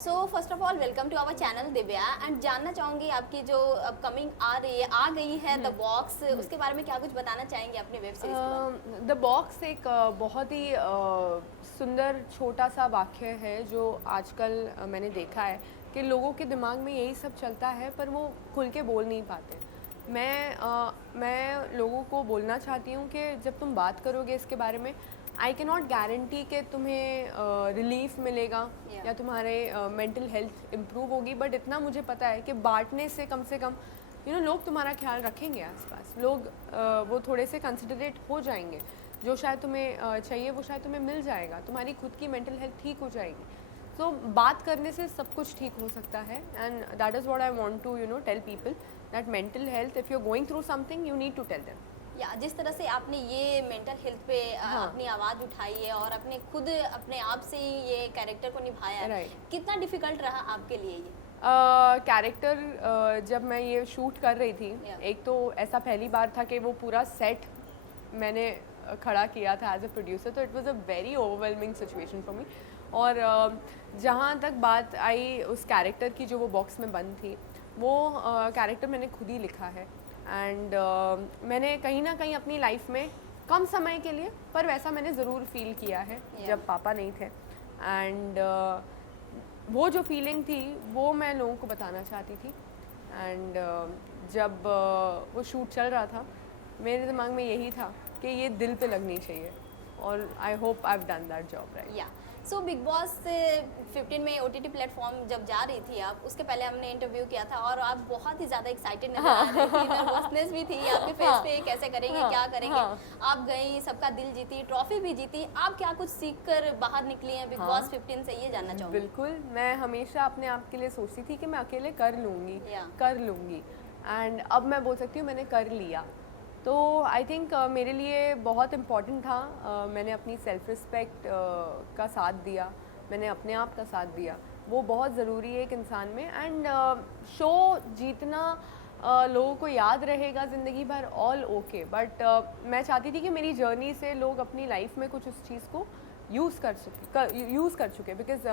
So first of all welcome to our channel Divya and जानना चाहूंगी आपकी जो अपकमिंग आ गई है द बॉक्स उसके बारे में क्या कुछ बताना चाहेंगे अपने वेब सीरीज के बारे में? द बॉक्स एक बहुत ही सुंदर छोटा सा वाक्य है जो आजकल मैंने देखा है कि लोगों के दिमाग में यही सब चलता है पर वो खुल के बोल नहीं पाते। मैं लोगों को बोलना चाहती हूँ कि जब तुम बात करोगे इसके बारे में आई कैन नॉट गारंटी कि तुम्हें रिलीफ मिलेगा या तुम्हारे मेंटल हेल्थ इम्प्रूव होगी, बट इतना मुझे पता है कि बांटने से कम लोग तुम्हारा ख्याल रखेंगे आसपास। लोग वो थोड़े से कंसिडरेट हो जाएंगे। जो शायद तुम्हें चाहिए वो शायद तुम्हें मिल जाएगा। तुम्हारी खुद की मेंटल हेल्थ ठीक हो जाएगी। तो बात करने से सब कुछ ठीक हो सकता है and that is what I want to tell people that mental health if you are going through something you need to tell them. या जिस तरह से आपने ये मेंटल हेल्थ पे अपनी आवाज़ उठाई है और अपने खुद अपने आप से ही ये कैरेक्टर को निभाया है, कितना डिफिकल्ट रहा आपके लिए ये कैरेक्टर? जब मैं ये शूट कर रही थी एक तो ऐसा पहली बार था कि वो पूरा सेट मैंने खड़ा किया था एज अ प्रोड्यूसर, तो it was a very overwhelming situation for me. और जहाँ तक बात आई उस कैरेक्टर की जो वो बॉक्स में बंद थी, वो कैरेक्टर मैंने खुद ही लिखा है एंड मैंने कहीं ना कहीं अपनी लाइफ में कम समय के लिए पर वैसा मैंने ज़रूर फील किया है जब पापा नहीं थे एंड वो जो फीलिंग थी वो मैं लोगों को बताना चाहती थी। एंड जब वो शूट चल रहा था मेरे दिमाग में यही था कि ये दिल पे लगनी चाहिए और I hope I have done that job right. या सो बिग बॉस 15 में OTT प्लेटफॉर्म जब जा रही थी आप, उसके पहले हमने इंटरव्यू किया था और आप बहुत ही ज़्यादा एक्साइटेड नजर आ रही थी, नर्वसनेस भी थी आपके फेस पे, कैसे करेंगे क्या करेंगे। आप गई, सबका दिल जीती, ट्रॉफी भी जीती, आप क्या कुछ सीख कर बाहर निकली हैं बिग बॉस 15 से, ये जानना चाहूँगी। बिल्कुल, मैं हमेशा अपने आप के लिए सोचती थी कि मैं अकेले कर लूँगी एंड अब मैं बोल सकती हूँ मैंने कर लिया। तो आई थिंक मेरे लिए बहुत इम्पॉर्टेंट था। मैंने अपनी सेल्फ रिस्पेक्ट का साथ दिया, मैंने अपने आप का साथ दिया, वो बहुत ज़रूरी है एक इंसान में। एंड शो जीतना लोगों को याद रहेगा ज़िंदगी भर, ऑल ओके, बट मैं चाहती थी कि मेरी जर्नी से लोग अपनी लाइफ में कुछ उस चीज़ को यूज़ कर चुके बिकॉज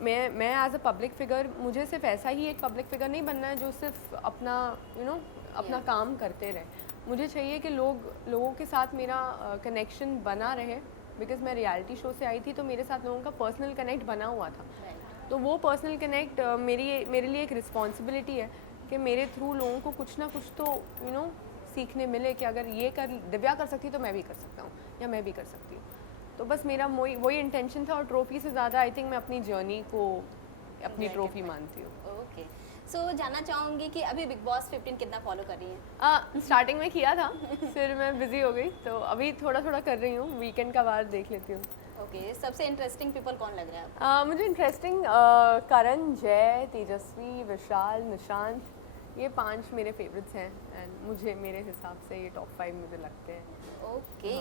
मैं एज अ पब्लिक फिगर, मुझे सिर्फ ऐसा ही एक पब्लिक फिगर नहीं बनना है जो सिर्फ अपना अपना काम करते रहे। मुझे चाहिए कि लोगों के साथ मेरा कनेक्शन बना रहे बिकॉज मैं रियलिटी शो से आई थी तो मेरे साथ लोगों का पर्सनल कनेक्ट बना हुआ था। तो वो पर्सनल कनेक्ट मेरे लिए एक रिस्पॉन्सिबिलिटी है कि मेरे थ्रू लोगों को कुछ ना कुछ तो सीखने मिले कि अगर ये दिव्या कर सकती तो मैं भी कर सकता हूँ या मैं भी कर सकती हूँ। तो बस मेरा वही इंटेंशन था और ट्रॉफी से ज़्यादा आई थिंक मैं अपनी जर्नी को अपनी ट्रॉफी मानती हूँ। ओके, सो जानना चाहूँगी कि अभी बिग बॉस 15 कितना फॉलो कर रही हैं? स्टार्टिंग में किया था फिर मैं बिजी हो गई तो अभी थोड़ा थोड़ा कर रही हूँ, वीकेंड का बार देख लेती हूँ। ओके, सबसे इंटरेस्टिंग पीपल कौन लग रहा है आपको? मुझे इंटरेस्टिंग करण, जय, तेजस्वी, विशाल, निशांत, ये 5 मेरे फेवरेट्स हैं एंड मुझे मेरे हिसाब से ये टॉप 5 मुझे लगते हैं। ओके,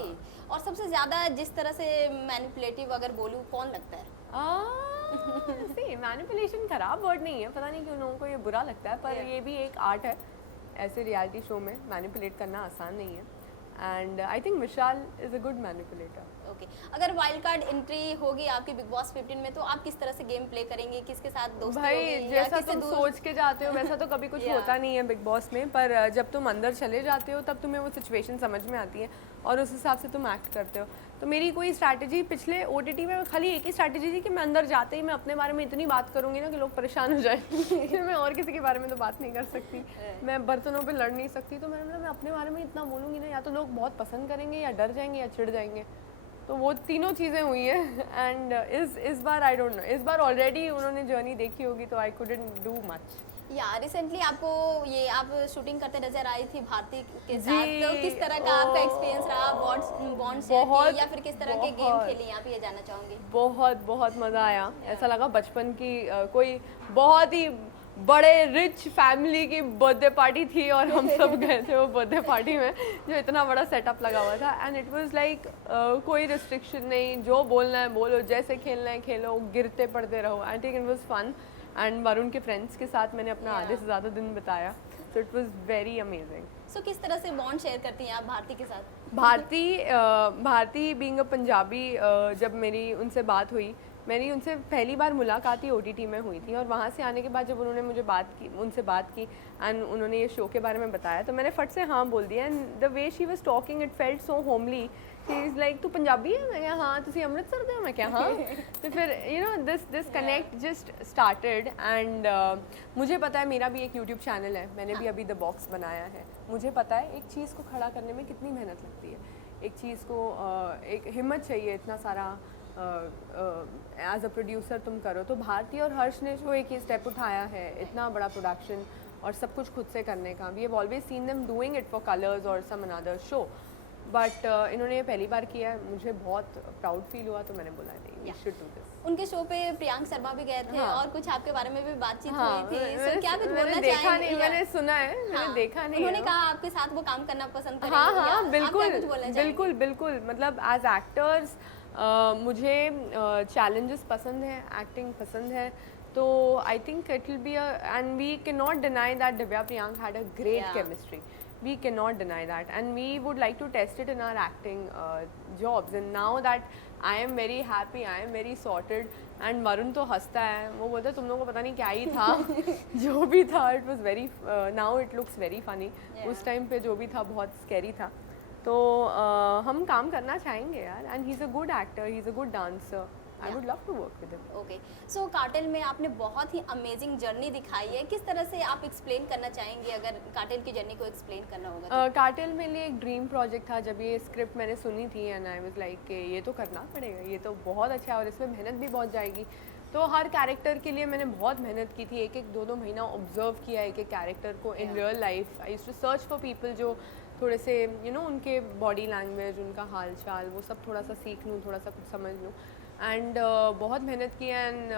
और सबसे ज़्यादा जिस तरह से मैनिपुलेटिव अगर बोलूँ कौन लगता है? मैनिपुलेशन खराब वर्ड नहीं है, पता नहीं क्यों लोगों को ये बुरा लगता है, पर ये भी एक आर्ट है। ऐसे रियलिटी शो में मैनिपुलेट करना आसान नहीं है and I think Vishal is a good manipulator. Okay, अगर वाइल्ड कार्ड एंट्री होगी आपकी बिग बॉस 15 में तो आप किस तरह से गेम प्ले करेंगे, किसके साथ दोस्ती भाई होगी, जैसा तुम सोच के जाते हो वैसा तो कभी कुछ होता नहीं है बिग बॉस में, पर जब तुम अंदर चले जाते हो तब तुम्हें वो सिचुएशन समझ में आती है और उस हिसाब से तुम एक्ट करते हो। तो मेरी कोई स्ट्रैटेजी पिछले OTT में खाली एक ही स्ट्रैटेजी थी कि मैं अंदर जाते ही मैं अपने बारे में इतनी बात करूँगी ना कि लोग परेशान हो जाए मैं और किसी के बारे में तो बात नहीं कर सकती, मैं बर्तनों पे लड़ नहीं सकती, तो मैं अपने बारे में इतना बोलूँगी ना या तो लोग बहुत पसंद करेंगे या डर जाएंगे या चिढ़ जाएंगे। तो वो तीनों चीज़ें हुई हैं एंड इस बार आई डोंट नो, इस बार ऑलरेडी उन्होंने जर्नी देखी होगी तो आई कुडंट डू मच। या रिसेंटली आपको ये आप शूटिंग करते नजर आई थी भारती के साथ, तो किस तरह का आपका एक्सपीरियंस रहा, बॉन्ड शेयर या फिर किस तरह के गेम खेली आप, ये जानना चाहूँगी। बहुत मज़ा आया, ऐसा लगा बचपन की कोई बहुत ही बड़े रिच फैमिली की बर्थडे पार्टी थी और हम सब गए थे वो बर्थडे पार्टी में जो इतना बड़ा सेटअप लगा हुआ था एंड इट वाज लाइक कोई रिस्ट्रिक्शन नहीं, जो बोलना है बोलो, जैसे खेलना है खेलो, गिरते पड़ते रहो। I think it was fun and Varun के फ्रेंड्स के साथ मैंने अपना आधे से ज़्यादा दिन बिताया, so it was very amazing. So किस तरह से बॉन्ड शेयर करती हैं आप भारती के साथ? भारती बीइंग अ पंजाबी, जब मेरी उनसे बात हुई मेरी उनसे पहली बार मुलाकात ही OTT में हुई थी, और वहाँ से आने के बाद जब उन्होंने मुझे उनसे बात की एंड उन्होंने ये शो के बारे में बताया, तो मैंने फट से हाँ बोल दिया। And the way she was talking it felt so homely. She is like, तू पंजाबी है? मैं क्या हाँ। तुसी अमृतसर दे? मैं क्या हाँ। तो फिर this connect just started. And मुझे पता है मेरा भी एक यूट्यूब चैनल है, मैंने भी अभी द बॉक्स बनाया है। मुझे पता है एक चीज़ को खड़ा करने में कितनी मेहनत लगती है, एक चीज़ को एक हिम्मत चाहिए, इतना सारा एज अ प्रोड्यूसर तुम करो। तो भारती और हर्ष ने जो एक ही स्टेप उठाया है, इतना बड़ा प्रोडक्शन और सब कुछ खुद से करने का, we have always seen them doing it for Colors और सम अनदर शो, बट इन्होंने ये पहली बार किया है। मुझे बहुत प्राउड फील हुआ, तो मैंने बोला नहीं, वी शुड डू दिस। उनके शो पे प्रियांक शर्मा भी गए थे, और कुछ आपके बारे में भी बातचीत हुई थी। मैंने, क्या कुछ बोलना देखा चाहेंगे? नहीं, मैंने सुना है, मैंने देखा नहीं। उन्होंने कहा आपके साथ वो काम करना पसंद करेंगे। हाँ, बिल्कुल बिल्कुल बिल्कुल। मतलब एज एक्टर्स मुझे चैलेंजेस पसंद है, एक्टिंग पसंद है, तो I think it will be and we can not deny that Divya Priyank had a great chemistry. We cannot deny that, and we would like to test it in our acting jobs. And now that I am very happy, I am very sorted, and Varun तो हंसता है, वो बोलता है तुम लोगों को पता नहीं क्या ही था जो भी था, it was very now it looks very funny. उस टाइम पे जो भी था बहुत scary था, तो हम काम करना चाहेंगे यार, and he's a good actor, he's a good dancer. I would love to work with him. Okay, so cartel में आपने बहुत ही अमेजिंग जर्नी दिखाई है, किस तरह से आप एक्सप्लेन करना चाहेंगे अगर कार्टेल की जर्नी को एक्सप्लेन करना होगा तो? कार्टेल मेरे लिए एक ड्रीम प्रोजेक्ट था। जब ये स्क्रिप्ट मैंने सुनी थी एंड आई वाज लाइक कि ये तो करना पड़ेगा, ये तो बहुत अच्छा है और इसमें मेहनत भी बहुत जाएगी। तो हर कैरेक्टर के लिए मैंने बहुत मेहनत की थी, एक एक दो महीना ऑब्जर्व किया एक एक कैरेक्टर को in real life. I used to search for people जो थोड़े से उनके बॉडी लैंग्वेज, उनका हाल चाल, वो सब थोड़ा सा सीख लूँ, थोड़ा सा कुछ समझ लूँ। एंड बहुत मेहनत की, and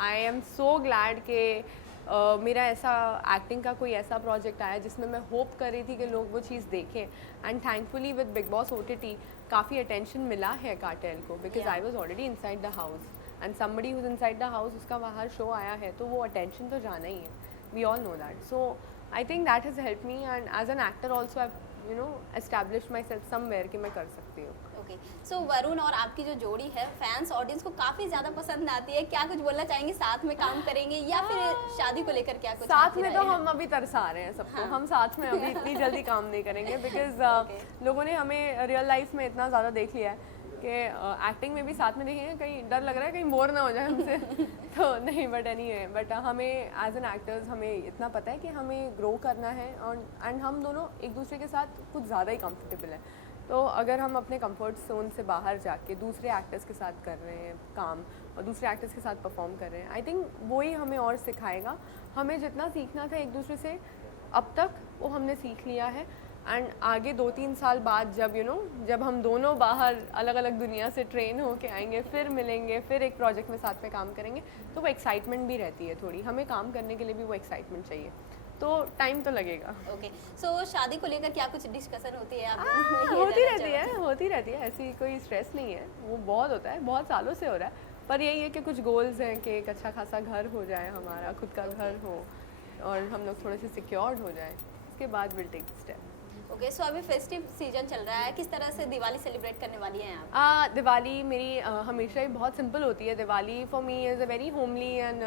I am so glad कि मेरा ऐसा एक्टिंग का कोई ऐसा प्रोजेक्ट आया जिसमें मैं होप कर रही थी कि लोग वो चीज़ देखें। And thankfully with Bigg Boss OTT काफ़ी अटेंशन मिला है कार्टेल को, because I was already inside the house and somebody who's inside the house, उसका बाहर शो आया है तो वो अटेंशन तो जाना ही है, we all know that. So I think that has help me, and as an actor also I establish my self somewhere कि मैं कर सकती हूँ। ओके, सो वरुण और आपकी जो जोड़ी है फैंस ऑडियंस को काफ़ी ज़्यादा पसंद आती है, क्या कुछ बोलना चाहेंगे? साथ में काम करेंगे या फिर शादी को लेकर क्या कुछ? साथ में तो हम अभी तरसा रहे हैं सबको, हम साथ में अभी इतनी जल्दी काम नहीं करेंगे, बिकॉज लोगों ने हमें रियल लाइफ में इतना ज़्यादा देख लिया है कि एक्टिंग में भी साथ में देखेंगे, कहीं डर लग रहा है कहीं बोर ना हो जाए हमसे तो नहीं, बट एनीवे, बट हमें एज एन एक्टर्स हमें इतना पता है कि हमें ग्रो करना है, और एंड हम दोनों एक दूसरे के साथ कुछ ज़्यादा ही कंफर्टेबल हैं। तो अगर हम अपने कंफर्ट जोन से बाहर जाके दूसरे एक्टर्स के साथ कर रहे हैं काम और दूसरे एक्टर्स के साथ परफॉर्म कर रहे हैं, आई थिंक वो ही हमें और सिखाएगा। हमें जितना सीखना था एक दूसरे से अब तक वो हमने सीख लिया है, एंड आगे 2-3 साल बाद जब जब हम दोनों बाहर अलग अलग दुनिया से ट्रेन होके आएंगे, फिर मिलेंगे, फिर एक प्रोजेक्ट में साथ में काम करेंगे, तो वो एक्साइटमेंट भी रहती है थोड़ी, हमें काम करने के लिए भी वो एक्साइटमेंट चाहिए, तो टाइम तो लगेगा। ओके, सो शादी को लेकर क्या कुछ डिस्कशन होती है आप? होती रहती है, ऐसी कोई स्ट्रेस नहीं है, वो बहुत होता है, बहुत सालों से हो रहा है, पर यही है कि कुछ गोल्स हैं कि एक अच्छा खासा घर हो जाए, हमारा खुद का घर हो और हम लोग थोड़े से सिक्योर्ड हो जाए, उसके बाद विल टेक स्टेप। ओके, सो अभी फेस्टिव सीजन चल रहा है, किस तरह से दिवाली सेलिब्रेट करने वाली हैं आप? दिवाली मेरी हमेशा ही बहुत सिंपल होती है। Diwali for me is a very homely and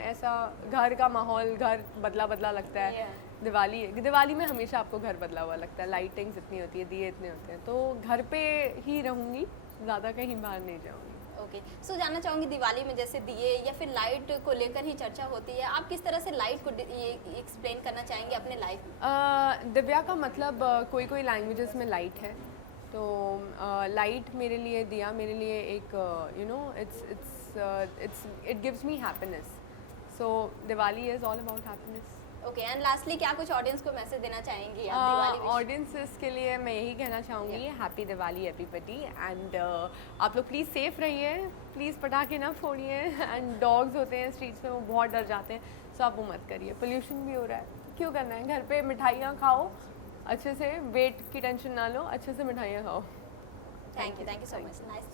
ऐसा घर का माहौल, घर बदला बदला लगता है। दिवाली में हमेशा आपको घर बदला हुआ लगता है, लाइटिंग्स इतनी होती है, दिए इतने होते हैं, तो घर पे ही रहूँगी, ज़्यादा कहीं बाहर नहीं जाऊँगी। ओके, सो जानना चाहूँगी दिवाली में जैसे दिए या फिर लाइट को लेकर ही चर्चा होती है, आप किस तरह से लाइट को एक्सप्लेन करना चाहेंगे अपने लाइफ में? दिव्या का मतलब कोई कोई लैंग्वेजेस में लाइट है, तो लाइट मेरे लिए, दिया मेरे लिए एक it gives me happiness, so Diwali is all about happiness. Okay, and lastly क्या कुछ ऑडियंस को मैसेज देना चाहेंगी आप दिवाली में? ऑडियंसेस के लिए मैं यही कहना चाहूँगी, हैप्पी दिवाली एवरीबडी, एंड आप लोग प्लीज़ सेफ रहिए, प्लीज़ पटाखे ना फोड़िए, एंड डॉग्स होते हैं स्ट्रीट्स में, वो बहुत डर जाते हैं, सो आप वो मत करिए। पोल्यूशन भी हो रहा है, क्यों करना है? घर पे मिठाइयाँ खाओ अच्छे से, वेट की टेंशन ना लो, अच्छे से मिठाइयाँ खाओ। Thank you so much, nice.